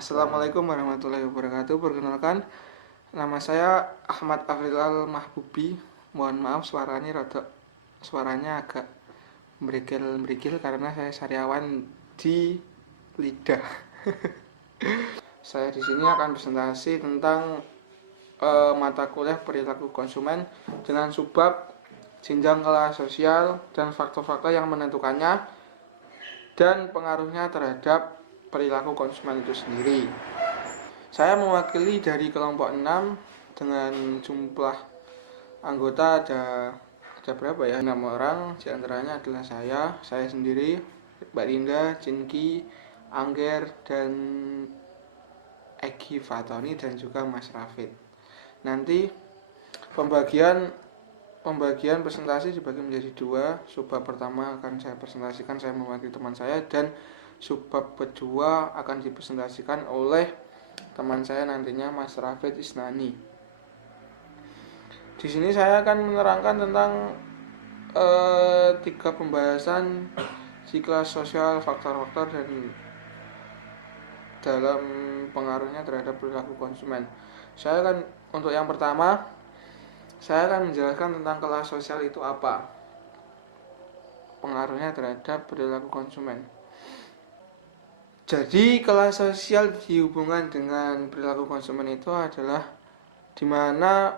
Assalamualaikum warahmatullahi wabarakatuh. Perkenalkan, nama saya Ahmad Afrizal Mahbubi. Mohon maaf suaranya agak merikil karena saya sariawan di lidah. Saya di sini akan presentasi tentang mata kuliah perilaku konsumen dengan subbab jenjang kelas sosial dan faktor-faktor yang menentukannya dan pengaruhnya terhadap perilaku konsumen itu sendiri. Saya mewakili dari kelompok 6 dengan jumlah anggota ada berapa ya? 6 orang, diantaranya adalah saya sendiri, Mbak Linda, Cinki, Angger, dan Egi Fatoni, dan juga Mas Rafid. Nanti pembagian presentasi dibagi menjadi 2. Subbab pertama akan saya presentasikan, saya mewakili teman saya, dan subbab kedua akan dipresentasikan oleh teman saya nantinya, Mas Rafid Isnani. Di sini saya akan menerangkan tentang 3 pembahasan di kelas sosial, faktor-faktor dan dalam pengaruhnya terhadap perilaku konsumen. Untuk yang pertama, saya akan menjelaskan tentang kelas sosial itu apa, pengaruhnya terhadap perilaku konsumen. Jadi kelas sosial dihubungkan dengan perilaku konsumen itu adalah dimana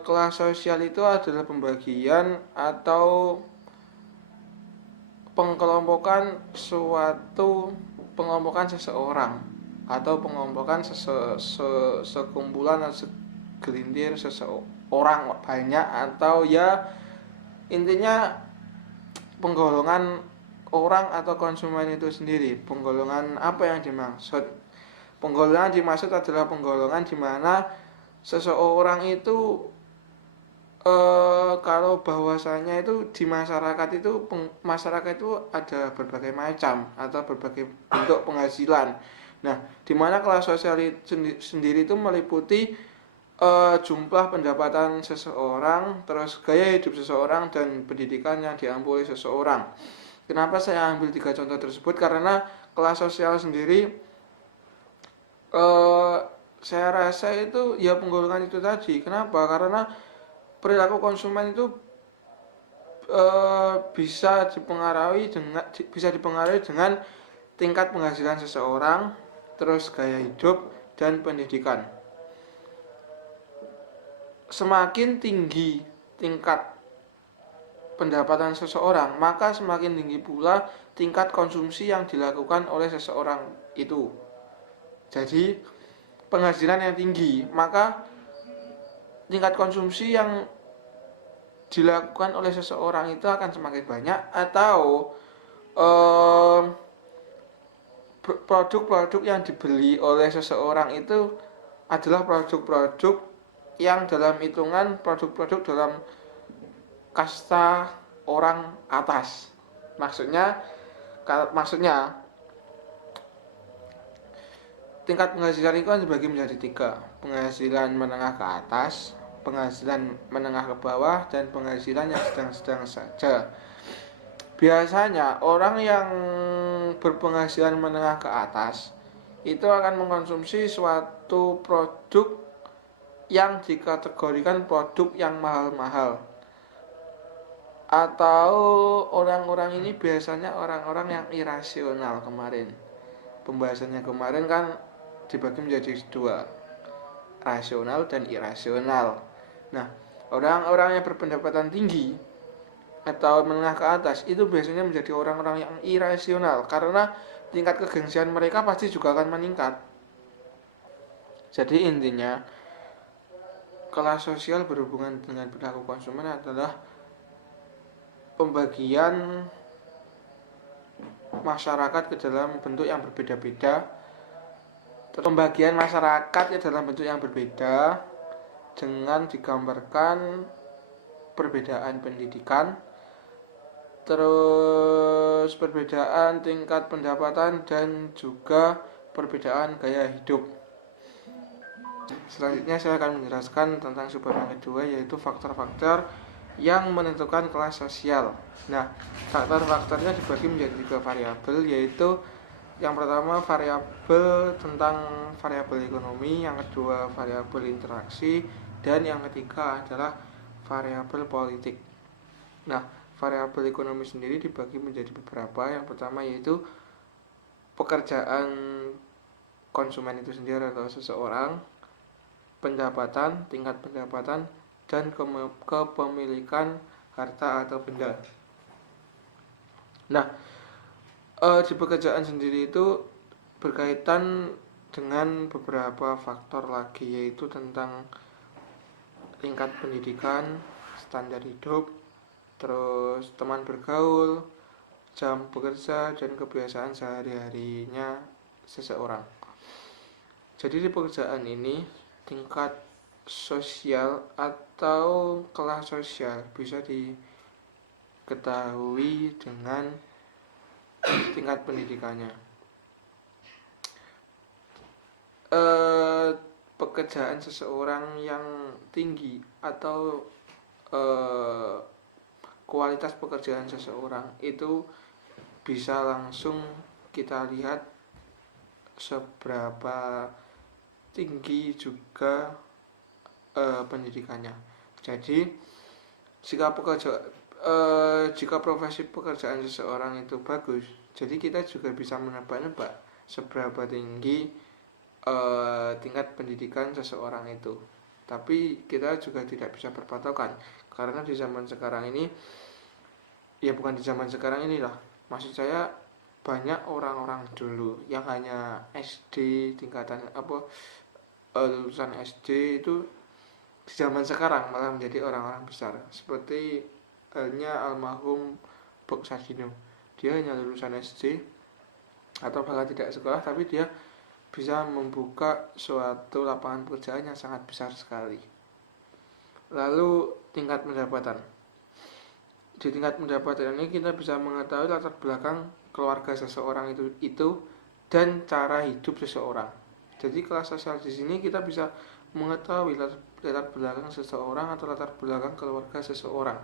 kelas sosial itu adalah pembagian atau pengelompokan seseorang atau pengelompokan sekumpulan atau segelintir seseorang banyak, atau ya intinya penggolongan orang atau konsumen itu sendiri. Penggolongan apa yang dimaksud? Penggolongan dimaksud adalah penggolongan di mana seseorang itu kalau bahwasanya itu di masyarakat itu ada berbagai macam atau berbagai bentuk penghasilan. Nah, di mana kelas sosial sendiri itu meliputi jumlah pendapatan seseorang, terus gaya hidup seseorang, dan pendidikan yang diambil oleh seseorang. Kenapa saya ambil 3 contoh tersebut? Karena kelas sosial sendiri saya rasa itu ya penggolongan itu tadi. Kenapa? Karena perilaku konsumen itu bisa dipengaruhi dengan tingkat penghasilan seseorang, terus gaya hidup, dan pendidikan. Semakin tinggi tingkat pendapatan seseorang, maka semakin tinggi pula tingkat konsumsi yang dilakukan oleh seseorang itu. Jadi penghasilan yang tinggi, maka tingkat konsumsi yang dilakukan oleh seseorang itu akan semakin banyak, atau produk-produk yang dibeli oleh seseorang itu adalah produk-produk yang dalam hitungan produk-produk dalam kasta orang atas. Maksudnya tingkat penghasilan itu kan dibagi menjadi 3. Penghasilan menengah ke atas, penghasilan menengah ke bawah, dan penghasilan yang sedang-sedang saja. Biasanya orang yang berpenghasilan menengah ke atas itu akan mengkonsumsi suatu produk yang dikategorikan produk yang mahal-mahal. Atau orang-orang ini biasanya orang-orang yang irasional. Pembahasannya kemarin kan dibagi menjadi 2, rasional dan irasional. Nah, orang-orang yang berpendapatan tinggi atau menengah ke atas itu biasanya menjadi orang-orang yang irasional, karena tingkat kegengsian mereka pasti juga akan meningkat. Jadi intinya kelas sosial berhubungan dengan perilaku konsumen adalah pembagian masyarakat ke dalam bentuk yang berbeda-beda. Pembagian masyarakat ke dalam bentuk yang berbeda dengan digambarkan perbedaan pendidikan, terus perbedaan tingkat pendapatan, dan juga perbedaan gaya hidup. Selanjutnya saya akan menjelaskan tentang subbab yang kedua, yaitu faktor-faktor yang menentukan kelas sosial. Nah, faktor-faktornya dibagi menjadi 3 variabel, yaitu Yang pertama variabel tentang variabel ekonomi, yang kedua variabel interaksi, dan yang ketiga adalah variabel politik. Nah, variabel ekonomi sendiri dibagi menjadi beberapa. Yang pertama yaitu pekerjaan konsumen itu sendiri atau seseorang, pendapatan, tingkat pendapatan, dan kepemilikan harta atau benda. Nah, di pekerjaan sendiri itu berkaitan dengan beberapa faktor lagi, yaitu tentang tingkat pendidikan, standar hidup, terus teman bergaul, jam bekerja, dan kebiasaan sehari-harinya seseorang. Jadi di pekerjaan ini tingkat sosial atau kelas sosial bisa diketahui dengan tingkat pendidikannya. Pekerjaan seseorang yang tinggi atau kualitas pekerjaan seseorang itu bisa langsung kita lihat seberapa tinggi juga pendidikannya. Jadi jika profesi pekerjaan seseorang itu bagus, jadi kita juga bisa menebak-nebak seberapa tinggi tingkat pendidikan seseorang itu. Tapi kita juga tidak bisa berpatokan, karena di zaman sekarang ini, ya bukan di zaman sekarang ini lah, maksud saya banyak orang-orang dulu yang hanya SD tingkatan lulusan SD itu di zaman sekarang malah menjadi orang-orang besar, seperti halnya almarhum Bok Sadino. Dia hanya lulusan SD atau bahkan tidak sekolah, tapi dia bisa membuka suatu lapangan pekerjaan yang sangat besar sekali. Lalu tingkat pendapatan. Di tingkat pendapatan ini kita bisa mengetahui latar belakang keluarga seseorang itu dan cara hidup seseorang. Jadi kelas sosial di sini kita bisa mengetahui latar belakang seseorang atau latar belakang keluarga seseorang,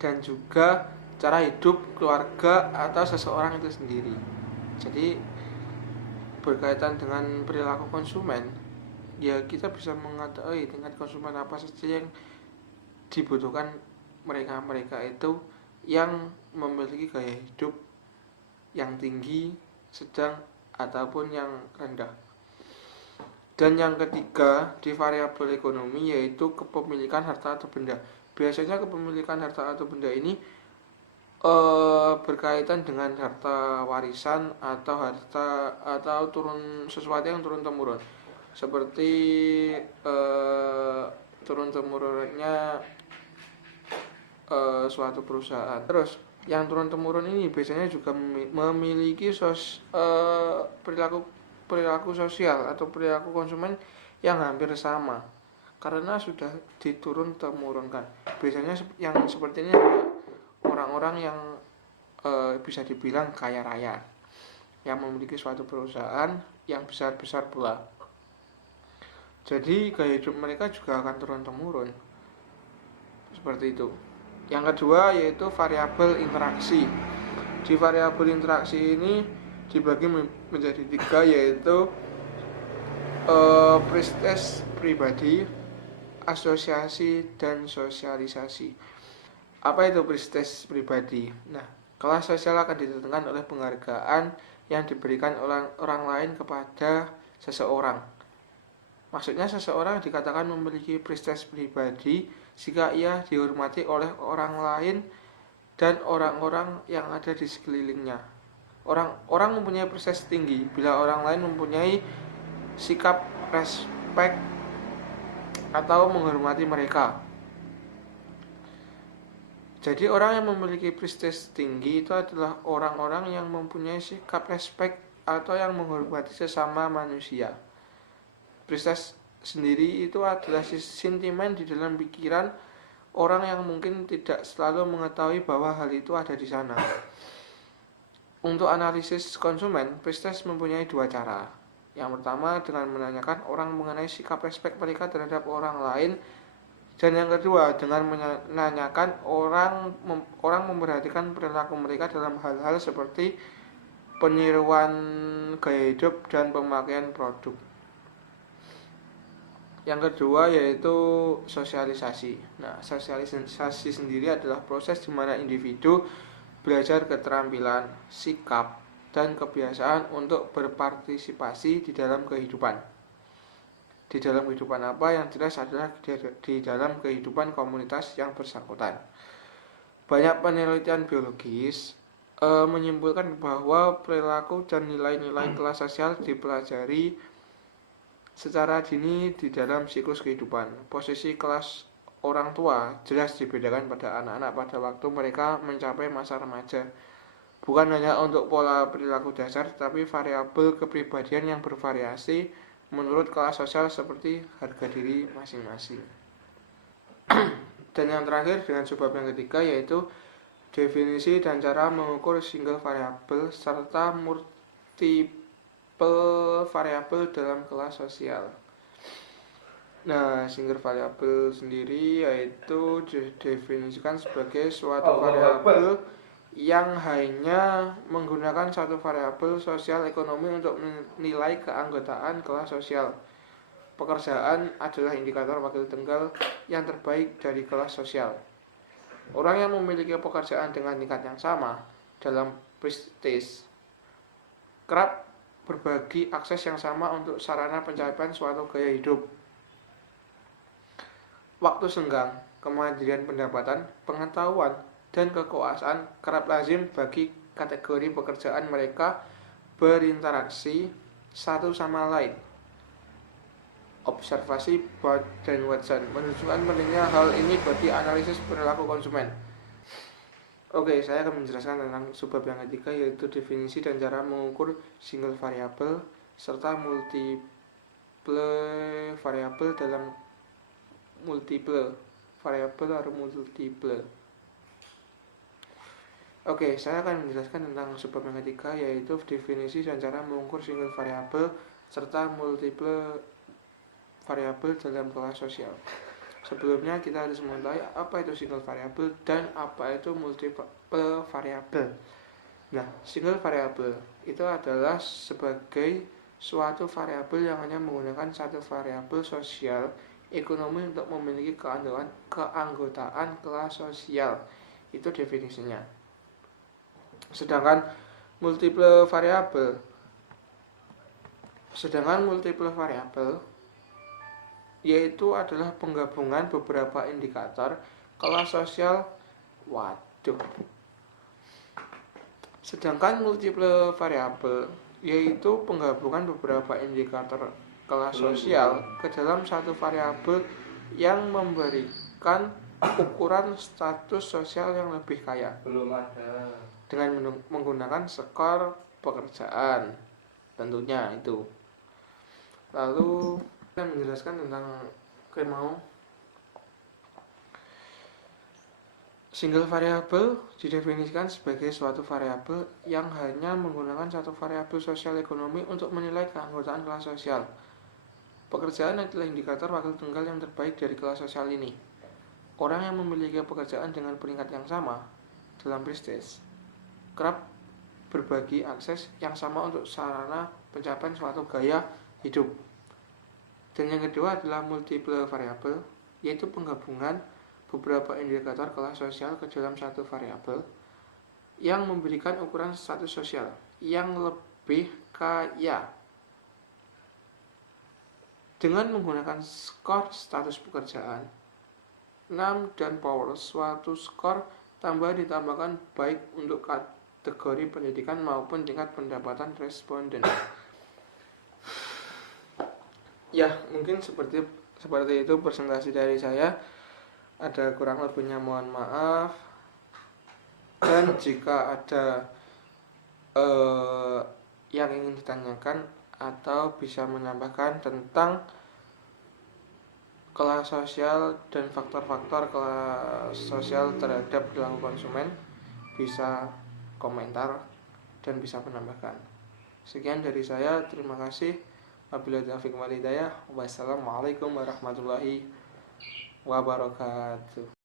dan juga cara hidup keluarga atau seseorang itu sendiri. Jadi berkaitan dengan perilaku konsumen, ya kita bisa mengetahui tingkat konsumen apa saja yang dibutuhkan mereka itu yang memiliki gaya hidup yang tinggi, sedang, ataupun yang rendah. Dan yang ketiga di variabel ekonomi yaitu kepemilikan harta atau benda. Biasanya kepemilikan harta atau benda ini berkaitan dengan harta warisan atau sesuatu yang turun temurun, seperti turun temurunnya suatu perusahaan. Terus yang turun temurun ini biasanya juga memiliki perilaku sosial atau perilaku konsumen yang hampir sama, karena sudah diturun temurunkan. Biasanya yang seperti ini orang-orang yang bisa dibilang kaya raya, yang memiliki suatu perusahaan yang besar-besar pula. Jadi gaya hidup mereka juga akan turun temurun seperti itu. Yang kedua yaitu variabel interaksi. Di variabel interaksi ini dibagi menjadi 3, yaitu prestis pribadi, asosiasi, dan sosialisasi. Apa itu prestis pribadi? Nah, kelas sosial akan ditentukan oleh penghargaan yang diberikan orang lain kepada seseorang. Maksudnya seseorang dikatakan memiliki prestis pribadi jika ia dihormati oleh orang lain dan orang-orang yang ada di sekelilingnya. Orang mempunyai prestis tinggi bila orang lain mempunyai sikap respek atau menghormati mereka. Jadi orang yang memiliki prestis tinggi itu adalah orang-orang yang mempunyai sikap respek atau yang menghormati sesama manusia. Prestis sendiri itu adalah sentimen di dalam pikiran orang yang mungkin tidak selalu mengetahui bahwa hal itu ada di sana. Untuk analisis konsumen, prestis mempunyai 2 cara. Yang pertama dengan menanyakan orang mengenai sikap respek mereka terhadap orang lain, dan yang kedua dengan menanyakan orang memperhatikan perilaku mereka dalam hal-hal seperti peniruan gaya hidup dan pemakaian produk. Yang kedua yaitu sosialisasi. Nah, sosialisasi sendiri adalah proses di mana individu belajar keterampilan, sikap, dan kebiasaan untuk berpartisipasi di dalam kehidupan. Di dalam kehidupan apa yang jelas adalah di dalam kehidupan komunitas yang bersangkutan. Banyak penelitian biologis menyimpulkan bahwa perilaku dan nilai-nilai kelas sosial dipelajari secara dini di dalam siklus kehidupan. Posisi kelas orang tua jelas dibedakan pada anak-anak pada waktu mereka mencapai masa remaja. Bukan hanya untuk pola perilaku dasar, tapi variabel kepribadian yang bervariasi menurut kelas sosial seperti harga diri masing-masing. Dan yang terakhir dengan sebab yang ketiga yaitu definisi dan cara mengukur single variabel serta multiple variabel dalam kelas sosial. Nah, single variabel sendiri yaitu didefinisikan sebagai suatu variabel yang hanya menggunakan satu variabel sosial ekonomi untuk menilai keanggotaan kelas sosial. Pekerjaan adalah indikator wakil tunggal yang terbaik dari kelas sosial. Orang yang memiliki pekerjaan dengan tingkat yang sama dalam prestis kerap berbagi akses yang sama untuk sarana pencapaian suatu gaya hidup. Waktu senggang, kemandirian pendapatan, pengetahuan, dan kekuasaan kerap lazim bagi kategori pekerjaan mereka berinteraksi satu sama lain. Observasi Bard dan Watson menunjukkan pentingnya hal ini bagi analisis perilaku konsumen. Oke, saya akan menjelaskan tentang subbab yang ketiga yaitu definisi dan cara mengukur single variabel serta multiple variabel dalam multiple variabel atau multiple. Oke, saya akan menjelaskan tentang subbab yang ketiga yaitu definisi dan cara mengukur single variabel serta multiple variabel dalam kelas sosial. Sebelumnya kita harus mengetahui apa itu single variabel dan apa itu multiple variabel. Nah, single variabel itu adalah sebagai suatu variabel yang hanya menggunakan satu variabel sosial ekonomi untuk memiliki keanggotaan kelas sosial. Itu definisinya. Sedangkan multiple variabel yaitu adalah penggabungan beberapa indikator kelas sosial. Sedangkan multiple variabel yaitu penggabungan beberapa indikator kelas sosial ke dalam satu variabel yang memberikan ukuran status sosial yang lebih kaya. Dengan menggunakan skor pekerjaan tentunya itu. Lalu saya menjelaskan tentang single variabel didefinisikan sebagai suatu variabel yang hanya menggunakan satu variabel sosial ekonomi untuk menilai keanggotaan kelas sosial. Pekerjaan adalah indikator wakil tunggal yang terbaik dari kelas sosial ini. Orang yang memiliki pekerjaan dengan peringkat yang sama dalam prestis kerap berbagi akses yang sama untuk sarana pencapaian suatu gaya hidup. Dan yang kedua adalah multiple variabel, yaitu penggabungan beberapa indikator kelas sosial ke dalam satu variabel yang memberikan ukuran status sosial yang lebih kaya. Dengan menggunakan skor status pekerjaan, 6 dan power suatu skor tambah ditambahkan baik untuk kategori pendidikan maupun tingkat pendapatan responden. Ya, mungkin seperti itu presentasi dari saya. Ada kurang lebihnya mohon maaf. Dan jika ada yang ingin ditanyakan atau bisa menambahkan tentang kelas sosial dan faktor-faktor kelas sosial terhadap perilaku konsumen, bisa komentar dan bisa menambahkan. Sekian dari saya, terima kasih. Wabillahi taufiq wal hidayah. Wassalamualaikum warahmatullahi wabarakatuh.